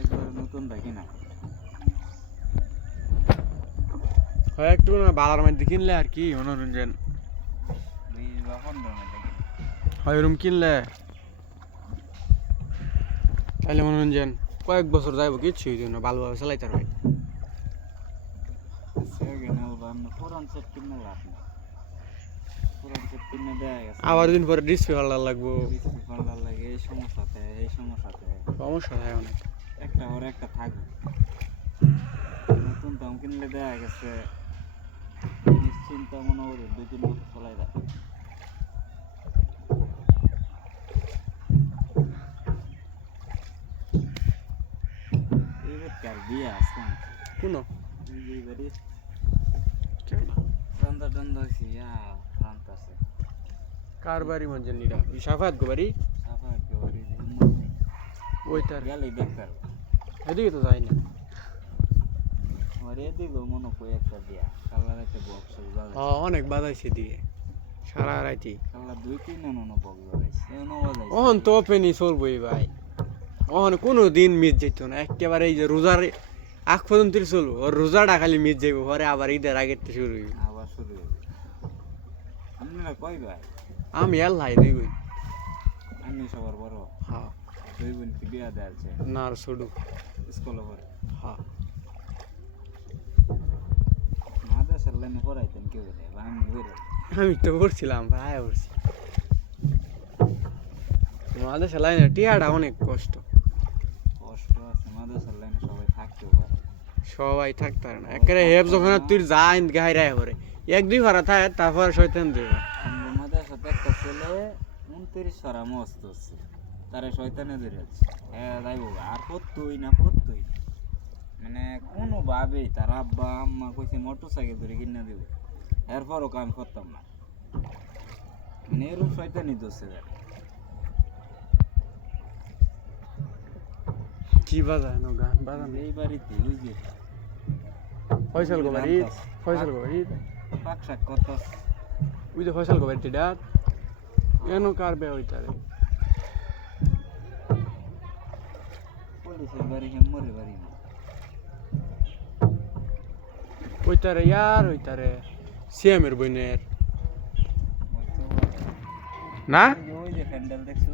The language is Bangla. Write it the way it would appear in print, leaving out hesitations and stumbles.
একবার নতুন দেখি না হয় একটু না বালার মধ্যে কিনলে আর কি মনোরঞ্জন 20 বা 15 দেখি হয় রুম কিনলে তাহলে মনোরঞ্জন কয়েক বছর যাইব কিচ্ছু হইতো না ভালোভাবে চালাইতে পারবে সেকেন্ড অ্যালবাম পুরান সেট কিনে লাভ নেই পুরান সেট কিনে দেয়া গেছে আবার দিন পরে ডিসপ্লে পাল্টার লাগবো ডিসপ্লে পাল্টার লাগে এই সমস্যাতে সমস্যা হয় অনেক একটা ওর একটা থাকবে নতুন দাম কিনলে দেয়া গেছে নিশ্চিন্ত মনে করি 2-3 বছর চলাই যায় এইবার কার বিয়ে আসছে কোনো এইবারে টান্দা হয়েছে রান্তা আছে কার বাড়ি মঞ্জন নিরা সাফাত গো বাড়ি সাফা একেবারে ওই তার গেলেই দেখতে পারবো এদিকে তো যাই না আমার এদিকেও মনে করি একটা দিয়া কালার একটা বক্স অনেক বাজাইছে দিয়ে সারা রাইতি কালার 2-3 এমন বক্স বাজাইছে এমন বাজাইছে অহন তো ওপেনই চলবই ভাই অহন কোনো দিন মিস যেত না একেবারে এই যে রোজার আগ পর্যন্ত চলবো ওর রোজাটা খালি মিস যাইব পরে আবার ঈদের আগের থেকে শুরু হইব আবার শুরু হয়ে আপনারা কই ভাই আমি আল্লাহ দুই বই আমি সবার বড় হ্যাঁ 2 বোন কি বিয়া দেয়া আছে না আর ছোট স্কুলে পড়ে হ্যাঁ মাদ্রাসার লাইনে পড়াইতেন কেউ রে বা আমি বেরো আমি তো করছিলাম প্রায় করছি আমাদের লাইনে টিয়াটা অনেক কষ্ট কষ্ট আছে মাদ্রাসার লাইনে সবাই থাকতেও পারে সবাই থাকতে পারে না একেবারে হেফ যখন তুই যাই গাইরাই করে 1-2 ভাড়া থাকে তারপর শয়তান দেবে আমরা মাদ্রাসাতে একটা ছেলে 29 সারা মস্ত আছে তারে শয়তানে ধরেছে হ্যাঁ যাইব আর পড়তই না মানে কোনোভাবেই তার আব্বা আম্মা কইছে মোটরসাইকেল ধরে কিনে দেব এরপরও কাম করতাম না মানে এরকম শয়তানি দোষে কি বাজায় না গান বাজান এই বাড়িতে ওই যে ফয়সাল গো বাড়ি ফয়সাল গো বাড়ি পাক শাক কত ওই যে ফয়সাল গো বাড়িতে ডাক এনো কার বে হইতারে পুলিশের বাড়ি হেমরে বাড়ি না হইতারে ইয়ার হইতারে সিএমের বইনের না ওই যে হ্যান্ডেল দেখছো